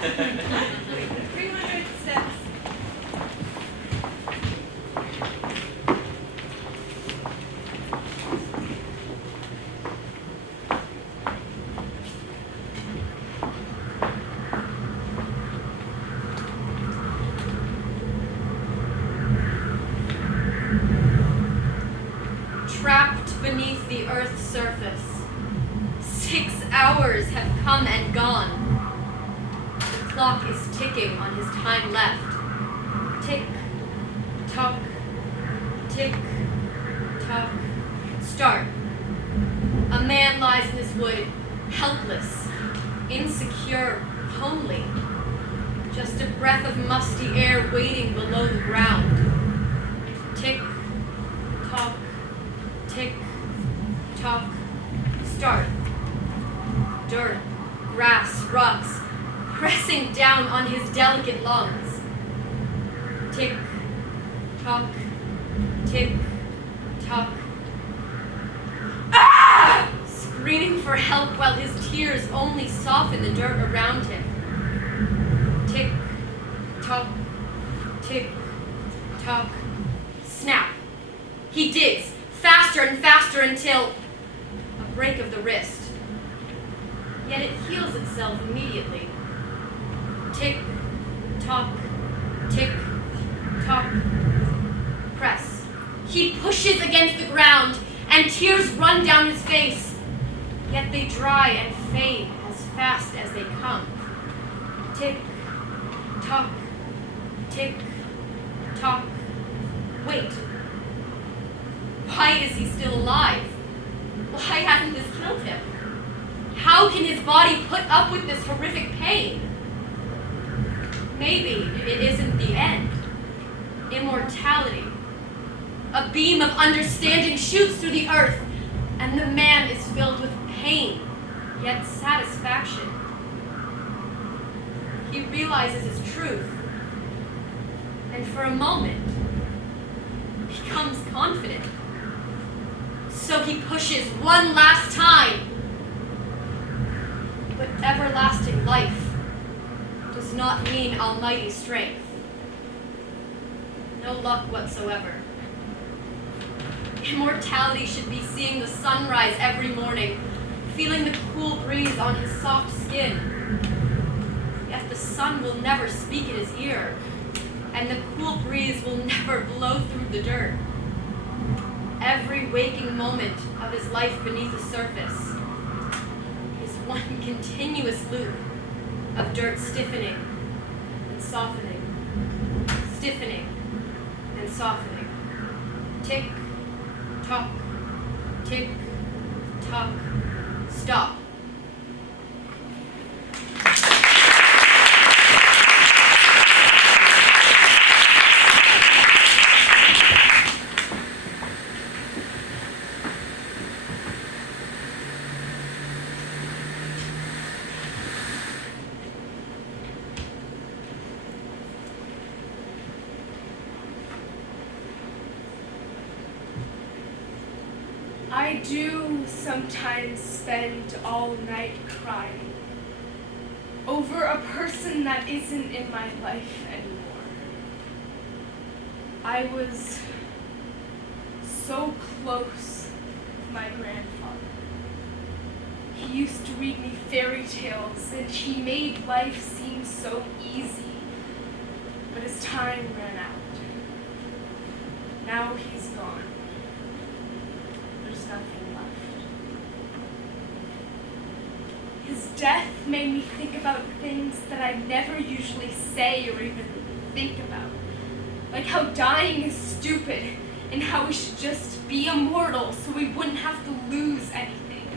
300 steps. Trapped beneath the earth's surface, 6 hours have come and gone. The clock is ticking on his time left. Tick, tock, tick, tock, start. A man lies in this wood, helpless, insecure, homely. Just a breath of musty air waiting below the ground. Tick, tock, tick, tock, start. Dirt, grass, rocks, pressing down on his delicate lungs. Tick, tock, tick, tock. Ah! Screaming for help while his tears only soften the dirt around him. Tick, tock, tick, tock, snap. He digs, faster and faster until a break of the wrist. Yet it heals itself immediately. Tick, tock, tick, tock, press. He pushes against the ground, and tears run down his face. Yet they dry and fade as fast as they come. Tick, tock, tick, tock. Wait. Why is he still alive? Why hasn't this killed him? How can his body put up with this horrific pain? Maybe it isn't the end. Immortality. A beam of understanding shoots through the earth, and the man is filled with pain, yet satisfaction. He realizes his truth, and for a moment, becomes confident. So he pushes one last time. But everlasting life does not mean almighty strength. No luck whatsoever. Immortality should be seeing the sunrise every morning, feeling the cool breeze on his soft skin. Yet the sun will never speak in his ear, and the cool breeze will never blow through the dirt. Every waking moment of his life beneath the surface is one continuous loop of dirt stiffening and softening, stiffening and softening. Tick, tock, tick, tock, stop. I do sometimes spend all night crying over a person that isn't in my life anymore. I was so close with my grandfather. He used to read me fairy tales, and he made life seem so easy. But his time ran out. Now he's gone. There's nothing left. His death made me think about things that I never usually say or even think about. Like how dying is stupid, and how we should just be immortal so we wouldn't have to lose anything.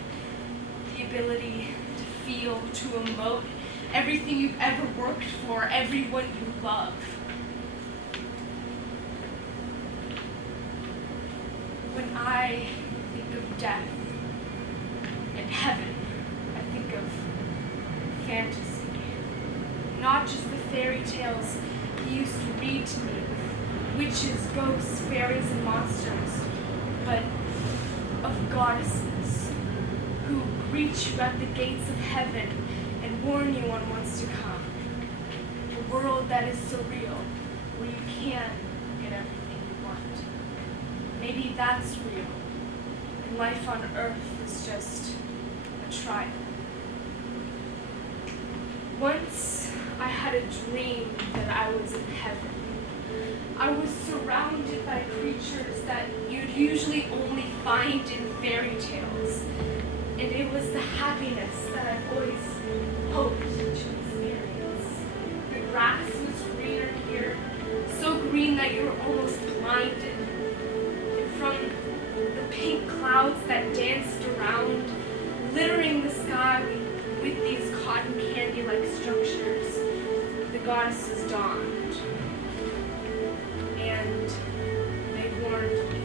The ability to feel, to emote, everything you've ever worked for, everyone you love. When I think of death and heaven, I think of fantasy. Not just the fairy tales he used to read to me with witches, ghosts, fairies, and monsters, but of goddesses who greet you at the gates of heaven and warn you on what's to come. world that is surreal, where you can get everything you want. Maybe that's real, and life on Earth is just a trial. Once I had a dream that I was in heaven. I was surrounded by creatures that you'd usually only find in fairy tales, and it was the happiness that I've always hoped to experience. The grass was greener here, so green that you were almost blinded. And from the pink clouds that danced around, littering the sky with these cotton candy-like structures, the goddesses dawned. And they warned me.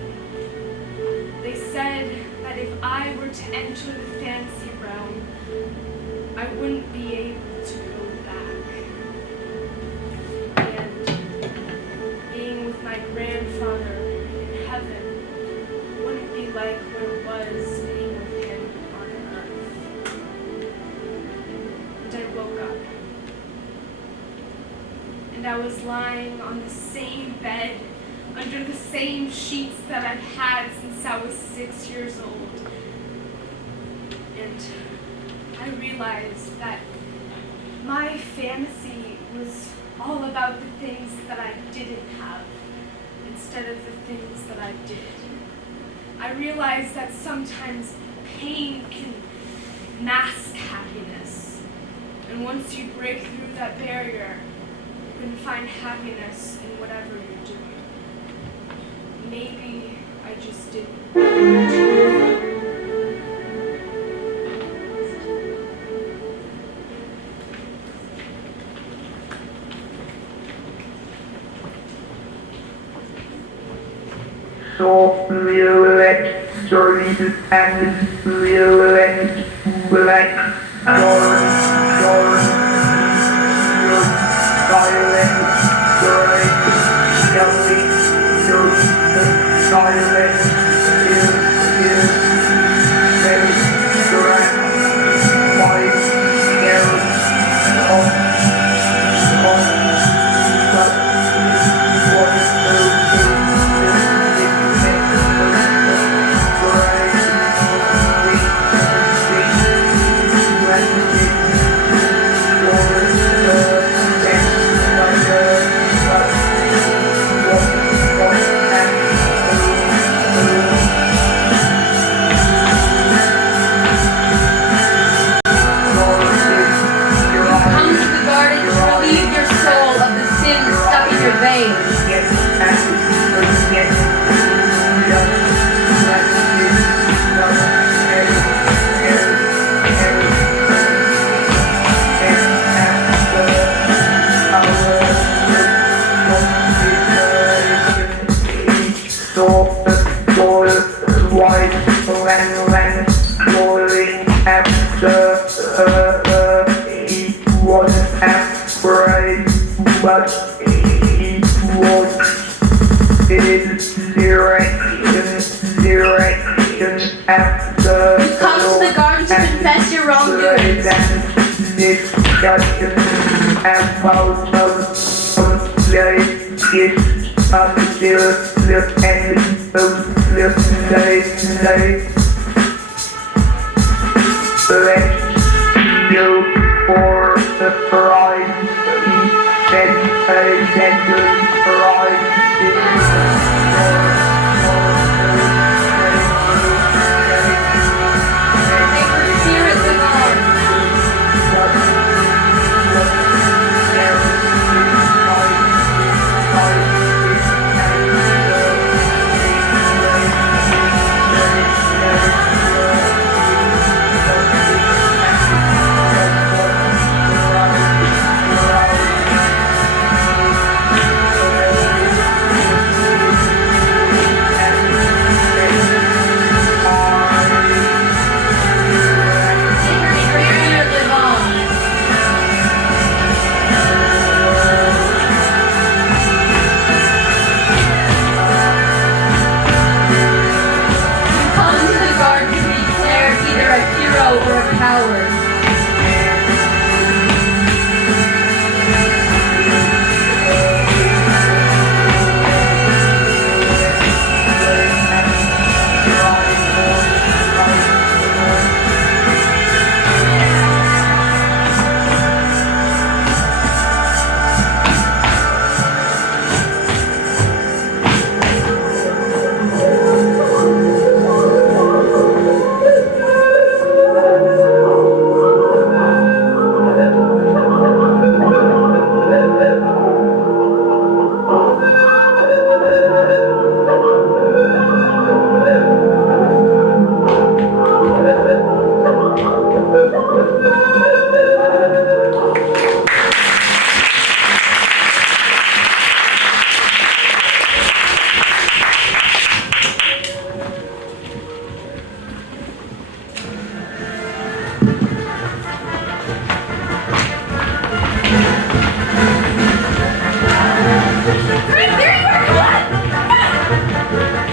They said that if I were to enter the fantasy realm, I wouldn't be able to go back. And being with my grandfather in heaven wouldn't be like what it was being with him on earth. And I woke up. And I was lying on the same bed, under the same sheets that I've had since I was 6 years old. And I realized that my fantasy was all about the things that I didn't have, instead of the things that I did. I realized that sometimes pain can mask happiness. And once you break through that barrier, you can find happiness in whatever you're doing. Maybe I just didn't. Softly electric and brilliant black dark silent bright yelling silent is very grand white hair on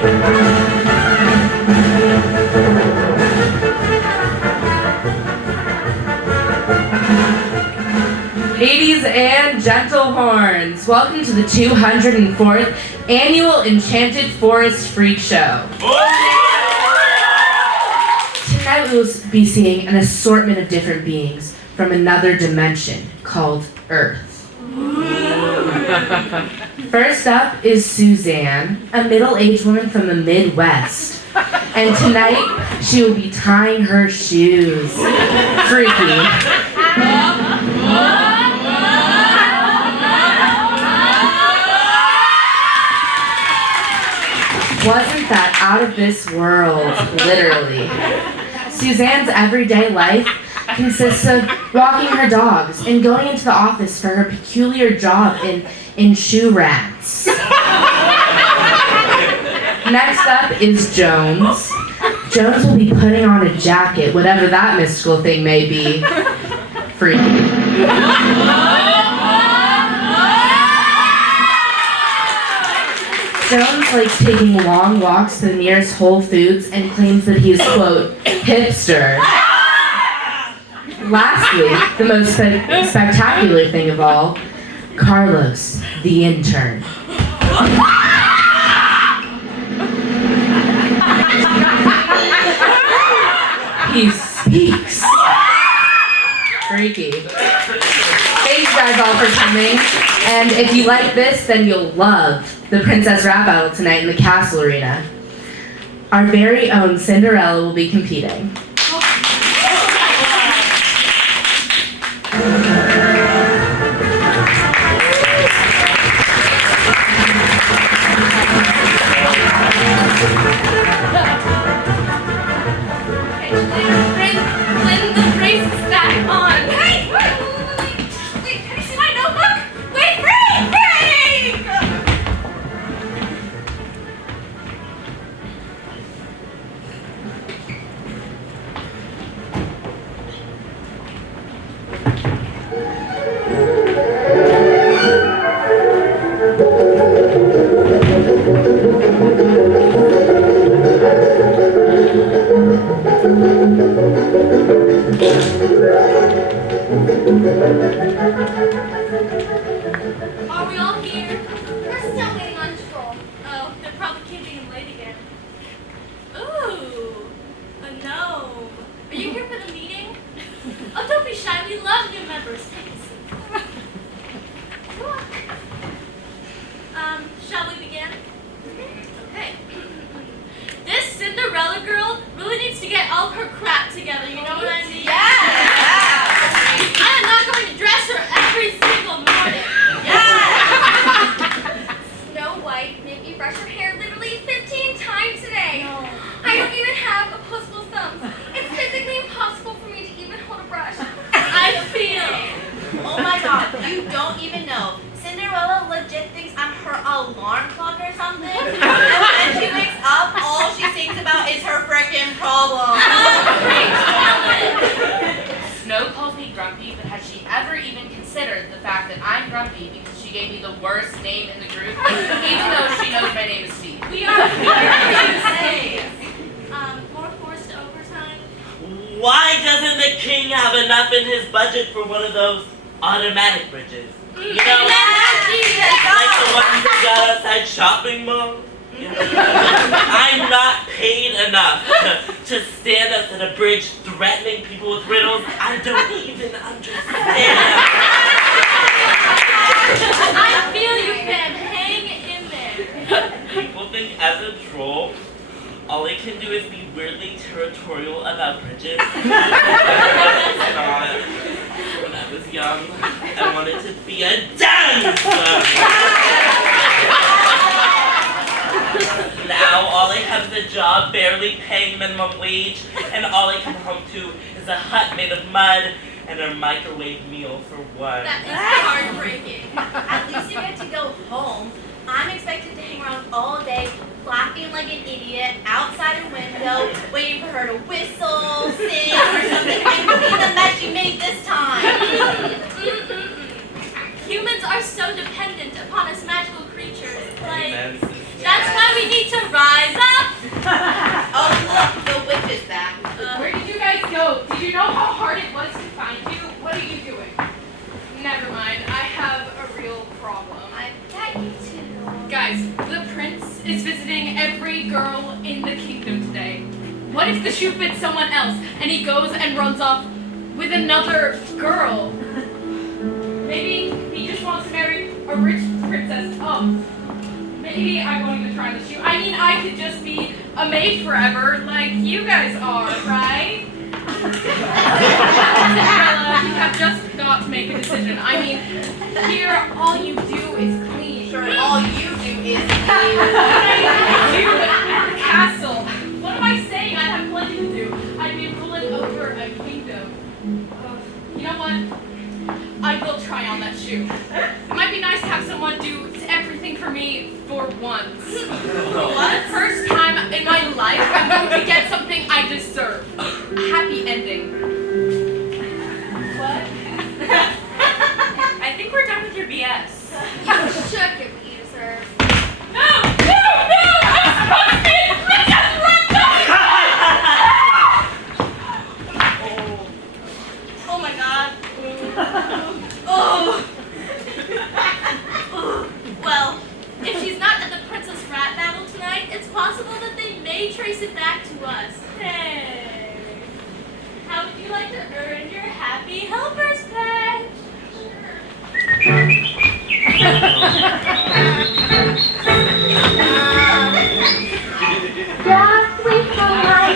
Ladies and gentlehorns, welcome to the 204th Annual Enchanted Forest Freak Show. Tonight we will be seeing an assortment of different beings from another dimension called Earth. First up is Suzanne, a middle-aged woman from the Midwest. And tonight she will be tying her shoes. Freaky. Wasn't that out of this world, literally. Suzanne's everyday life consists of walking her dogs and going into the office for her peculiar job in shoe racks. Next up is Jones. Jones will be putting on a jacket, whatever that mystical thing may be. Freaky. Jones likes taking long walks to the nearest Whole Foods and claims that he is, quote, hipster. Lastly, the most spectacular thing of all, Carlos, the intern. He speaks. Freaky. Thank you guys all for coming. And if you like this, then you'll love the Princess Rap Battle tonight in the Castle Arena. Our very own Cinderella will be competing. Are we all here? We're still waiting on Troll. Oh, they're probably keeping him late again. Ooh, a gnome. Are you here for the meeting? Oh, don't be shy. We love new members. Take a seat. Look. Shall we begin? Okay. This Cinderella girl really needs to get all of her crap together. You know what I mean? I am not going to dress her every single morning. Snow White made me brush her hair literally 15 times today. No. I don't even have opposable thumbs. It's physically impossible for me to even hold a brush. I feel. Oh my god, you don't even know. Cinderella legit thinks I'm her alarm clock or something. And when she wakes up, all she thinks about is her frickin' problem. Snow calls me grumpy, but has she ever even considered the fact that I'm grumpy because she gave me the worst name in the group, even though she knows my name is Steve? We are here to say, more forced overtime. Why doesn't the king have enough in his budget for one of those automatic bridges? You know, like the ones that got outside shopping malls? You know? I'm not paid enough to stand up at a bridge threatening people with riddles I don't even understand. I feel you, Finn. Hang in there. People think as a troll, all I can do is be weirdly territorial about bridges. When I was young, I wanted to be a dancer. Now all I have is a job barely paying minimum wage, and all I come home to is a hut made of mud and a microwave meal for one. That is heartbreaking. At least you get to go home. I'm expected to hang around all day, flapping like an idiot outside a window, waiting for her to whistle, sing, or something, and clean the mess she made this time. Humans are so dependent upon us magical creatures. Like, Amen, sister. that's why we need to rise up. girl in the kingdom today. What if the shoe fits someone else and he goes and runs off with another girl? Maybe he just wants to marry a rich princess. Oh, maybe I won't even try the shoe. I mean, I could just be a maid forever like you guys are, right? Cinderella, you have just got to make a decision. I mean, here all you do is clean. Sure, all you do is What I do at the castle. What am I saying? I have plenty to do. I'd be ruling over a kingdom. You know what? I will try on that shoe. It might be nice to have someone do everything for me for once. For the first time in my life, I'm going to get something I deserve. A happy ending. What? I think we're done with your BS. You should get what you deserve. No! No! No! I'm supposed to be a princess Oh my god. Oh. Well, if she's not at the Princess Rat battle tonight, it's possible that they may trace it back to us. Hey, how would you like to earn your Happy Helpers badge? Just wait for my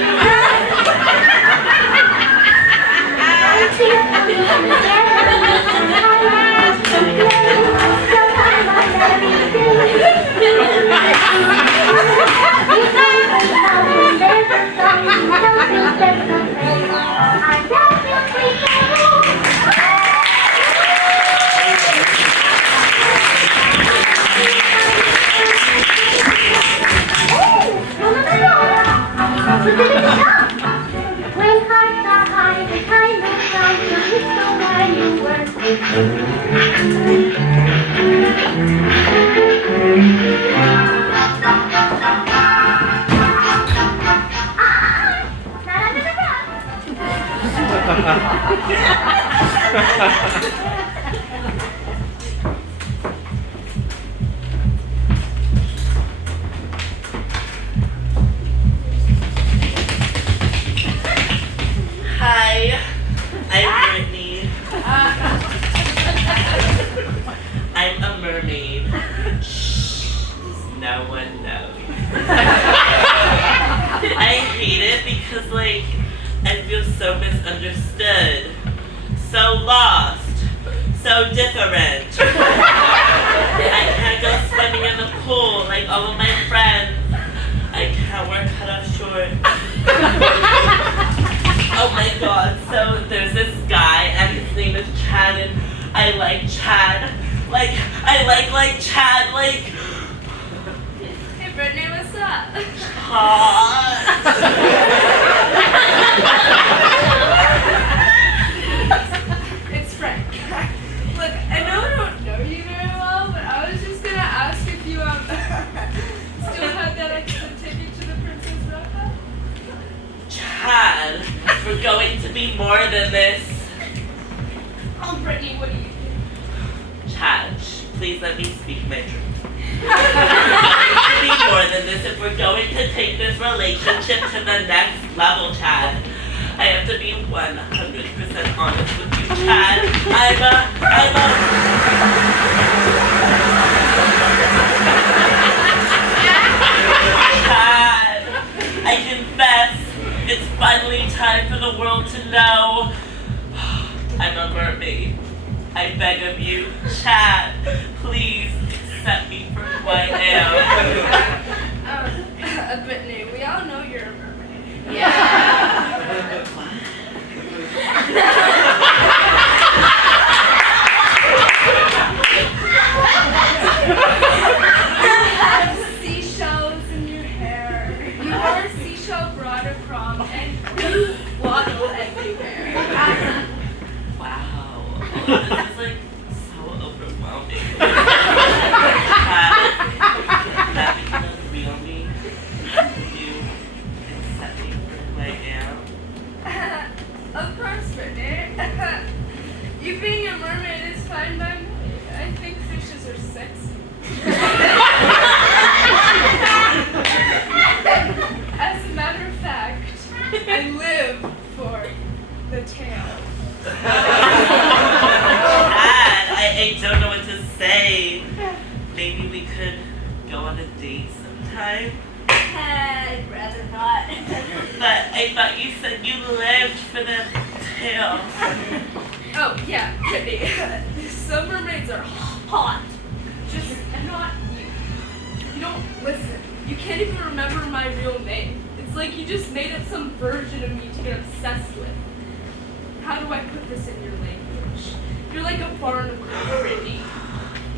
When hearts are high, the kind of sound to whistle while you work. Not under the Hi, I'm Brittany. I'm a mermaid. Shh, no one knows. I hate it because, like, I feel so misunderstood, so lost, so different. I can't go swimming in the pool like all of my friends. I can't wear cut-off shorts. Oh my god, so there's this guy and his name is Chad and I like Chad. Like, I like Chad, like... Hey Brittany, what's up? Hot. It's Frank. Look, I know I don't know you very well, but I was just gonna ask if you still had that extra ticket to the Princess Rat. Chad, we're going to be more than this. Oh, Brittany, what do you think? Chad, please let me speak my truth. We're going to be more than this if we're going to take this relationship to the next level, Chad. I have to be 100% honest with you, Chad. Chad, I confess, it's finally time for the world to know I'm a mermaid. I beg of you, Chad, please accept me for who I am. Brittany, we all know you're a mermaid. You have seashells in your hair. You are a seashell brought a prom and you waddle everywhere. Wow. This is like so overwhelming. That becomes real me. You accept me for who I am. Of course, Brittany. You being a mermaid is fine by me. I think fishes are sexy. I'd rather not. But I thought you said you lived for the tale. Oh, yeah, Brittany. Some mermaids are hot. Just not you. You don't listen. You can't even remember my real name. It's like you just made up some version of me to get obsessed with. How do I put this in your language? You're like a barnacle, Brittany.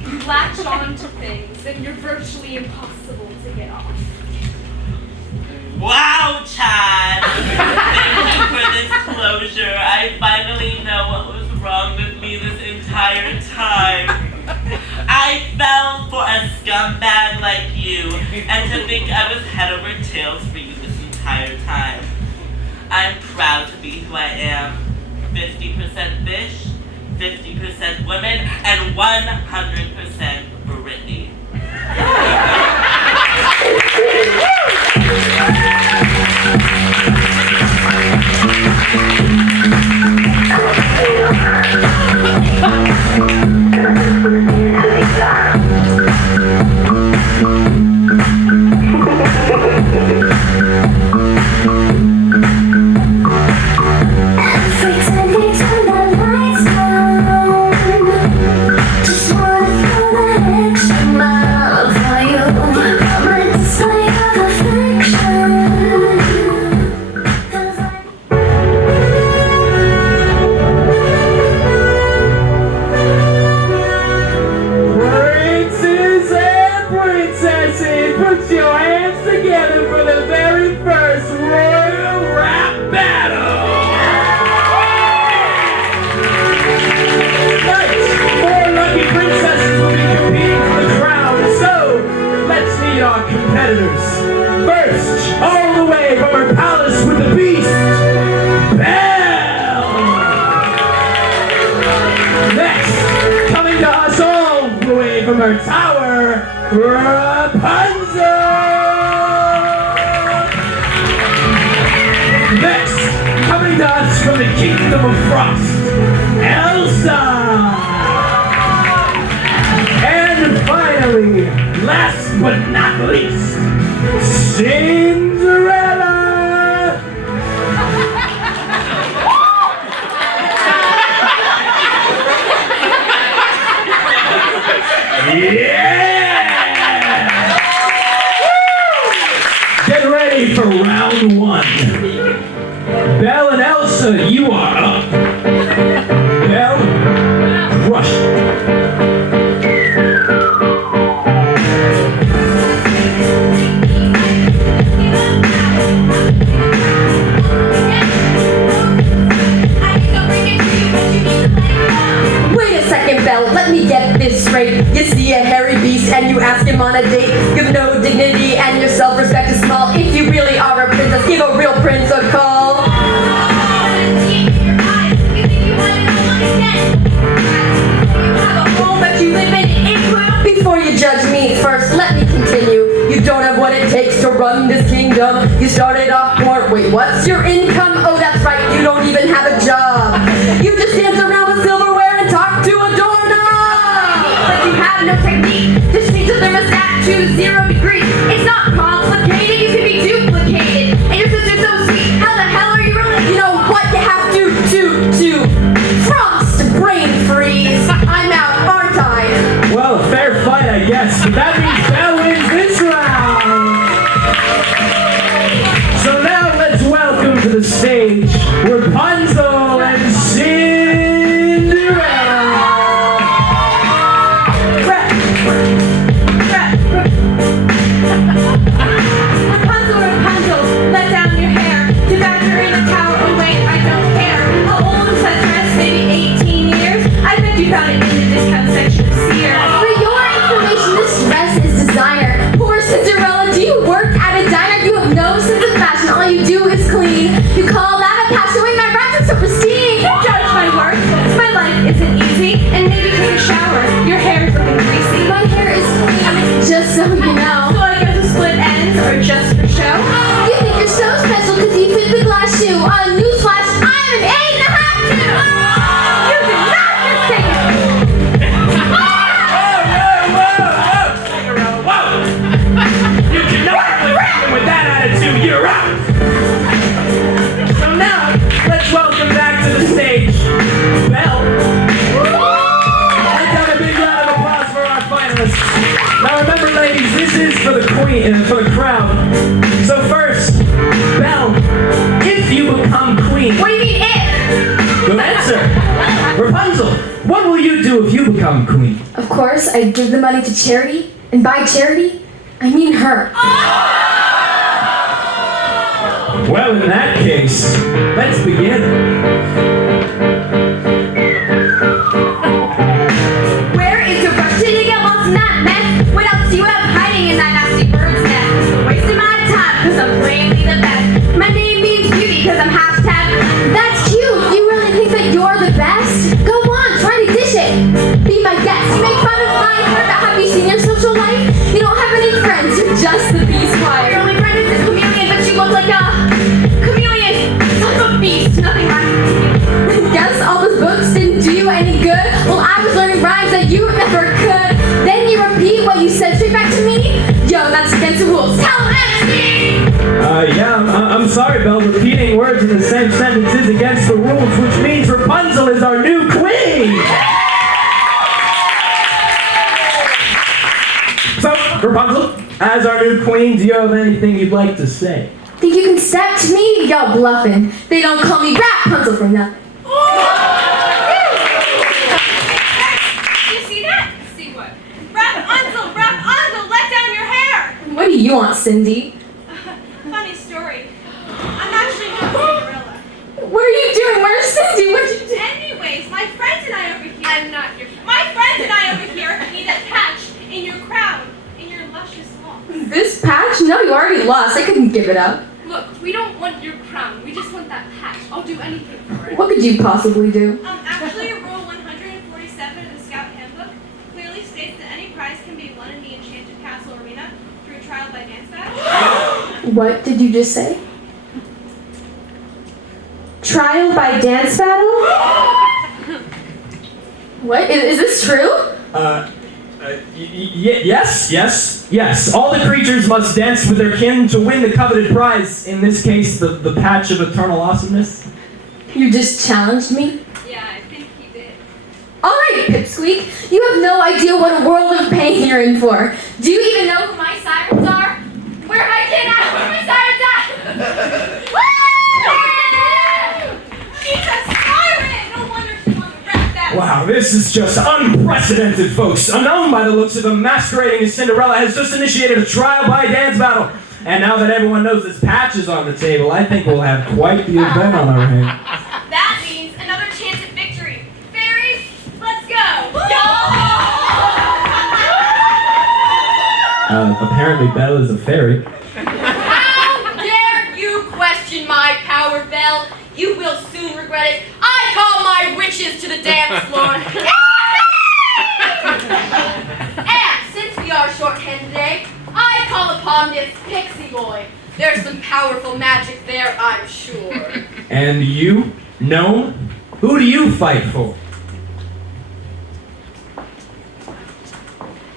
You latch on to things, and you're virtually impossible to get off. Wow, Chad! Thank you for this closure. I finally know what was wrong with me this entire time. I fell for a scumbag like you, and to think I was head over tails for you this entire time. I'm proud to be who I am. 50% fish, 50% women, and 100% Brittany. Her tower, Rapunzel! Next, coming to us from the Kingdom of Frost, Elsa! And finally, last but not least, Cinderella! Yeah! Get ready for round one. Belle and Elsa, you are up. Belle, crush it. Wait a second, Belle, let me get this straight. You see a hairy beast and you ask him on a date. You've no dignity and your self-respect is small. If you really are a princess, give a real prince a call. But you live in it. Before you judge me, first let me continue. You don't have what it takes to run this kingdom. You started off poor. Wait, what's your income? Oh, that's right, you don't even have a job. You just dance around with silverware and talk to a doorknob. But you have no technique. Just change the thermostat to 0 degrees. It's not complicated, you can be duplicated. And your sister's so sweet. How the hell are you related? You know what you have to frost brain freeze. I'm out, aren't I? Well, fair fight, I guess. But that means Belle wins this round. So now let's welcome to the stage Rapunzel and Cinderella. Rapunzel, let down your hair. Too bad you're in a tower. Oh wait, I don't care. How old is that dress? Maybe 18 years? I bet you found it in the discount section of Sears. For your information, this dress is designer. Poor Cinderella, do you work at a diner? You have no sense of fashion. All you do is clean. You call that a passion? Wait, my rags are so pristine. Don't judge my work. My life isn't easy. And maybe take a shower. Your hair is looking greasy. My hair is clean, just so you know. So I guess a split ends or just for show. You think you're so special because you fit the glass shoe. Newsflash, I'm an 8.5 too. You did not mistake it. Whoa! You cannot play with that attitude. become queen? Of course, I'd give the money to charity, and by charity, I mean her. Well, in that case, let's begin. Where is your brush? Did you get lost in that mess? What else do you have hiding in that nasty bird's nest? You're wasting my time, cause I'm plainly the best. My name means beauty, cause I'm hashtag. That's cute. You really think that you're the best? Go on, try to dish it. Be my guest. You make fun of my hair, but have you seen your social life? You don't have any friends. You're just the beast wife. Your only friend is a chameleon, but you look like a chameleon. Son of a beast, nothing rhymes with you. Guess all those books didn't do you any good? Well, I was learning rhymes that you never could. Then you repeat what you said straight back to me? Yo, that's against the rules. Tell MC! I'm sorry, Belle. Repeating words in the same sentence is against the rules, which means Rapunzel is our new queen! So, Rapunzel, as our new queen, do you have anything you'd like to say? Think you can step to me? Y'all bluffing. They don't call me Rapunzel for nothing. You see that? See what? Rapunzel, let down your hair! What do you want, Cindy? Funny story. I'm actually not Cinderella. What are you doing? Where's Cindy? What'd you do? Anyways, my friends and I over here. I'm not your friend. My friends and I over here need a patch in your crown, in your luscious locks. This patch? No, you already lost. I couldn't give it up. Look, we don't want your crown. We just want that patch. I'll do anything for it. What could you possibly do? Actually, Rule 147 of the Scout Handbook clearly states that any prize can be won in the Enchanted Castle Arena through trial by dance battle. What did you just say? Trial by dance battle? What? Is this true? Yes. All the creatures must dance with their kin to win the coveted prize. In this case, the patch of eternal awesomeness. You just challenged me? Yeah, I think he did. Alright, Pipsqueak. You have no idea what a world of pain you're in for. Do you even know who my sirens are? Where am I getting at? Where are my sirens at? She's a siren! No wonder she wants to rap that. Wow, this is just unprecedented, folks. Unknown by the looks of him, masquerading as Cinderella has just initiated a trial by dance battle. And now that everyone knows this patch is on the table, I think we'll have quite the event on our hands. That means another chance at victory. Fairies, let's go! Apparently Belle is a fairy. How dare you question my power, Belle? You will soon regret it. I call my witches to the dance floor. And since we are shorthanded today, I call upon this pixie boy. There's some powerful magic there, I'm sure. And you, gnome, who do you fight for?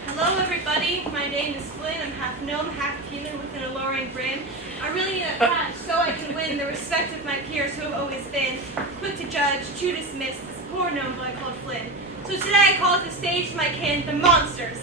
Hello, everybody. My name is Flynn. I'm half gnome, half human with an alluring grin. I really need a patch so I can win the respect of my peers who have always been quick to judge, to dismiss this poor gnome boy called Flynn. So today I call to the stage my kin, the monsters.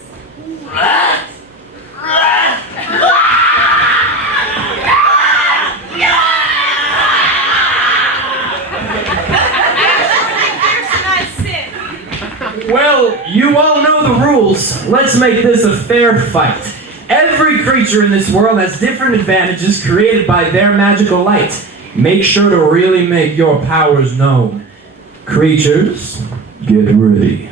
Well, you all know the rules. Let's make this a fair fight. Every creature in this world has different advantages created by their magical light. Make sure to really make your powers known. Creatures, get ready.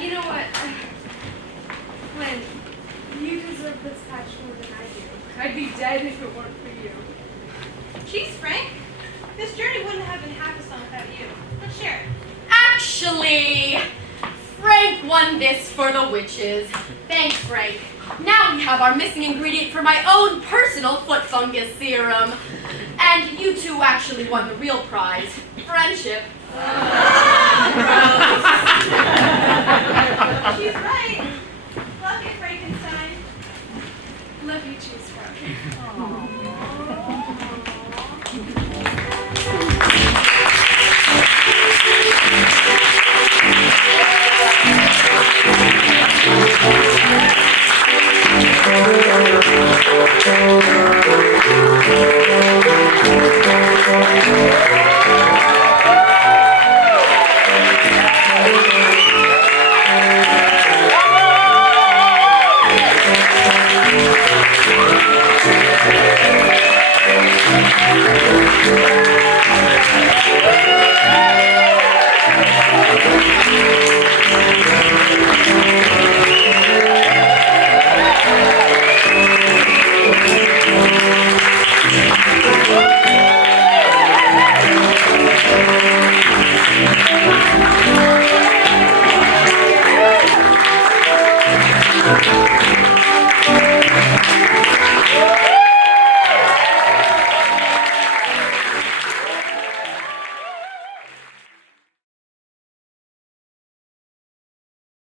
You know what? Flynn, you deserve this patch more than I do. I'd be dead if it weren't for you. Jeez, Frank. This journey wouldn't have been half as fun without you. Let's share it. Actually, Frank won this for the witches. Thanks, Frank. Now we have our missing ingredient for my own personal foot fungus serum. And you two actually won the real prize, friendship. She's right.